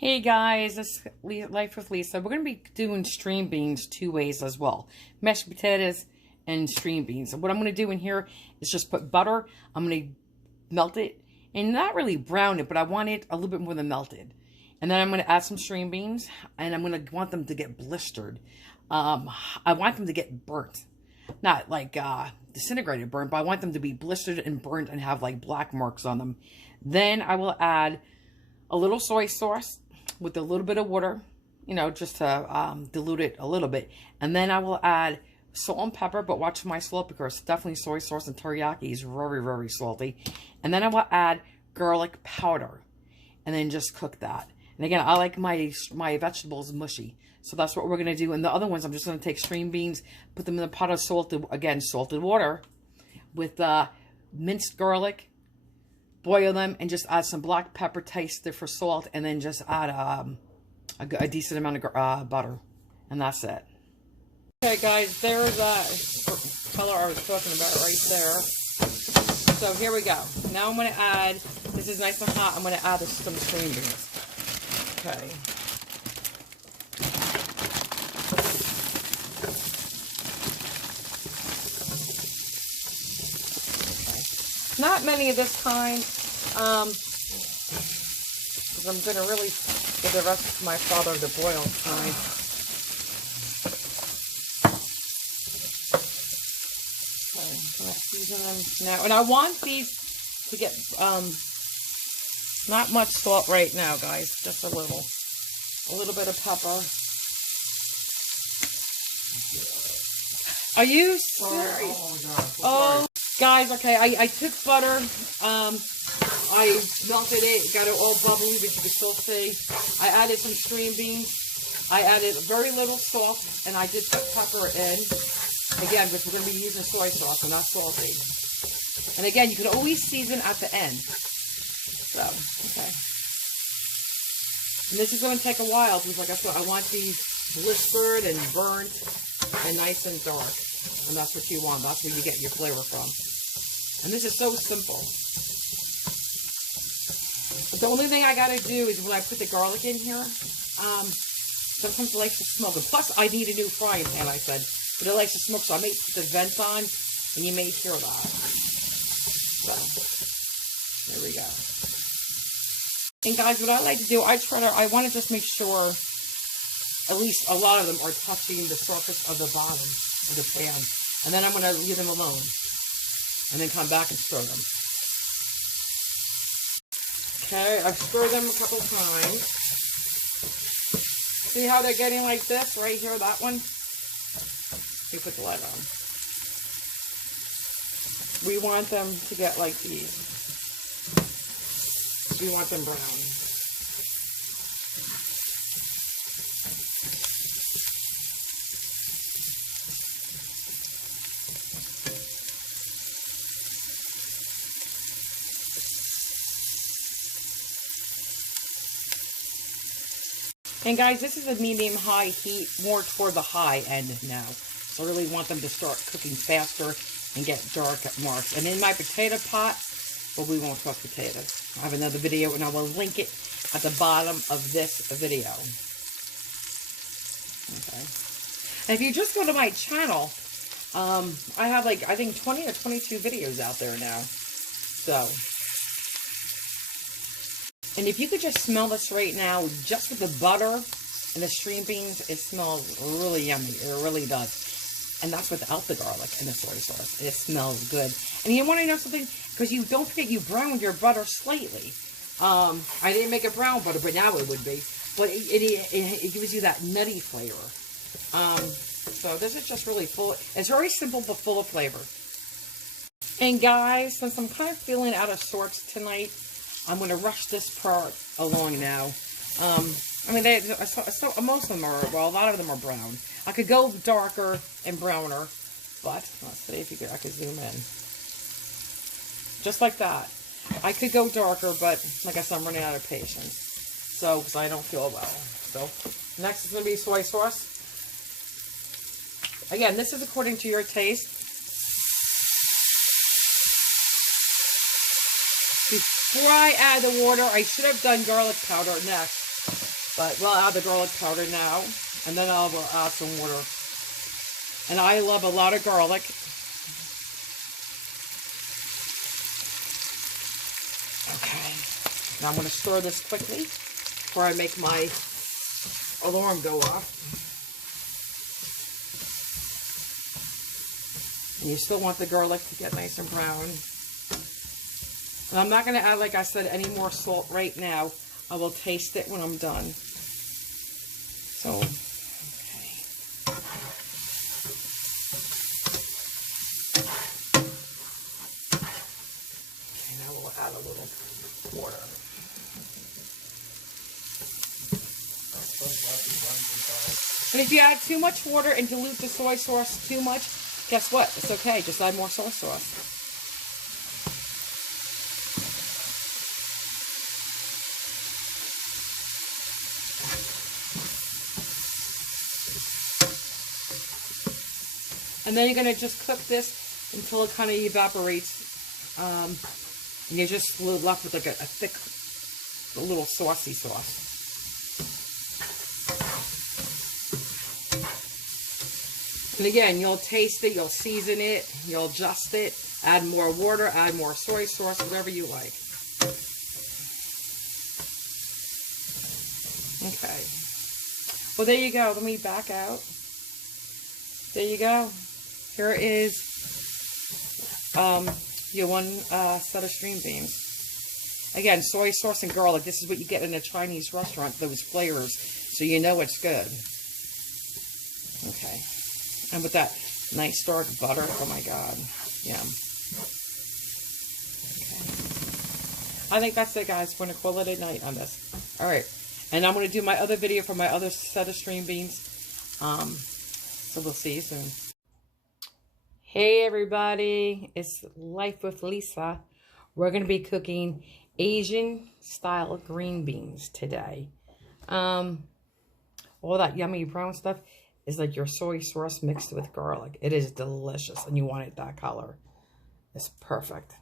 Hey guys, this is Life with Lisa. We're going to be doing string beans two ways as well. Mashed potatoes and string beans. And what I'm going to do in here is just put butter. I'm going to melt it and not really brown it, but I want it a little bit more than melted. And then I'm going to add some string beans and I'm going to want them to get blistered. I want them to get burnt. Not like disintegrated burnt, but I want them to be blistered and burnt and have like black marks on them. Then I will add a little soy sauce with a little bit of water, you know, just to dilute it a little bit. And then I will add salt and pepper, but watch my salt because definitely soy sauce and teriyaki is very, very salty. And then I will add garlic powder and then just cook that. And again, I like my vegetables mushy. So that's what we're going to do. And the other ones, I'm just going to take string beans, put them in a pot of salted water with minced garlic, boil them, and just add some black pepper, taste it for salt, and then just add a decent amount of butter. And that's it. Okay, guys, there's that color I was talking about right there. So here we go. Now I'm going to add, this is nice and hot, I'm going to add some string beans. Okay. Not many of this time, because I'm going to really give the rest of my father the boil time. Okay, I'm going to season them now. And I want these to get, not much salt right now, guys, just a little bit of pepper. Are you serious? Oh. Guys, okay, I took butter, I melted it, got it all bubbly, but you can still see. I added some string beans, I added very little salt, and I did put pepper in. Again, because we're going to be using soy sauce, and not salty. And again, you can always season at the end. So, okay. And this is going to take a while, because like I said, I want these blistered and burnt and nice and dark. And that's what you want. That's where you get your flavor from. And this is so simple. But the only thing I got to do is when I put the garlic in here, sometimes it likes to smoke. And plus, I need a new frying pan, I said. But it likes to smoke, so I may put the vents on, and you may hear that. So, there we go. And guys, what I like to do, I want to just make sure at least a lot of them are touching the surface of the bottom of the pan. And then I'm going to leave them alone. And then come back and stir them. Okay, I've stirred them a couple times. See how they're getting like this right here, that one? You put the light on. We want them to get like these. We want them brown. And guys, this is a medium-high heat, more toward the high end now. So I really want them to start cooking faster and get dark marks. And in my potato pot, well, we won't cook potatoes. I have another video, and I will link it at the bottom of this video. Okay. And if you just go to my channel, I have like, I think 20 or 22 videos out there now. So, and if you could just smell this right now, just with the butter and the string beans, it smells really yummy. It really does. And that's without the garlic and the soy sauce. It smells good. And you want to know something? Because you don't forget you browned your butter slightly. I didn't make it brown butter, but now it would be. But it gives you that nutty flavor. So this is just really full. It's very simple but full of flavor. And guys, since I'm kind of feeling out of sorts tonight, I'm going to rush this part along now. I mean, most of them are, well, a lot of them are brown. I could go darker and browner, but let's see if I could zoom in. Just like that. I could go darker, but like I said, I'm running out of patience. So, because I don't feel well. So, next is going to be soy sauce. Again, this is according to your taste. Before I add the water, I should have done garlic powder next. But we'll add the garlic powder now. And then I will add some water. And I love a lot of garlic. Okay. Now I'm going to stir this quickly before I make my alarm go off. And you still want the garlic to get nice and brown. And I'm not going to add, like I said, any more salt right now. I will taste it when I'm done. So, okay. Okay, now we'll add a little water. And if you add too much water and dilute the soy sauce too much, guess what? It's okay. Just add more soy sauce. And then you're going to just cook this until it kind of evaporates. And you're just left with like a thick, a little saucy sauce. And again, you'll taste it, you'll season it, you'll adjust it, add more water, add more soy sauce, whatever you like. Okay. Well, there you go. Let me back out. There you go. Here is your one set of string beans. Again, soy sauce and garlic. This is what you get in a Chinese restaurant, those flavors, so you know it's good. Okay. And with that nice dark butter, oh my God, yum. Okay. I think that's it, guys. We're going to call it a night on this. All right. And I'm going to do my other video for my other set of string beans. So we'll see you soon. Hey everybody, it's Life with Lisa. We're going to be cooking Asian style green beans today. All that yummy brown stuff is like your soy sauce mixed with garlic. It is delicious and you want it that color. It's perfect.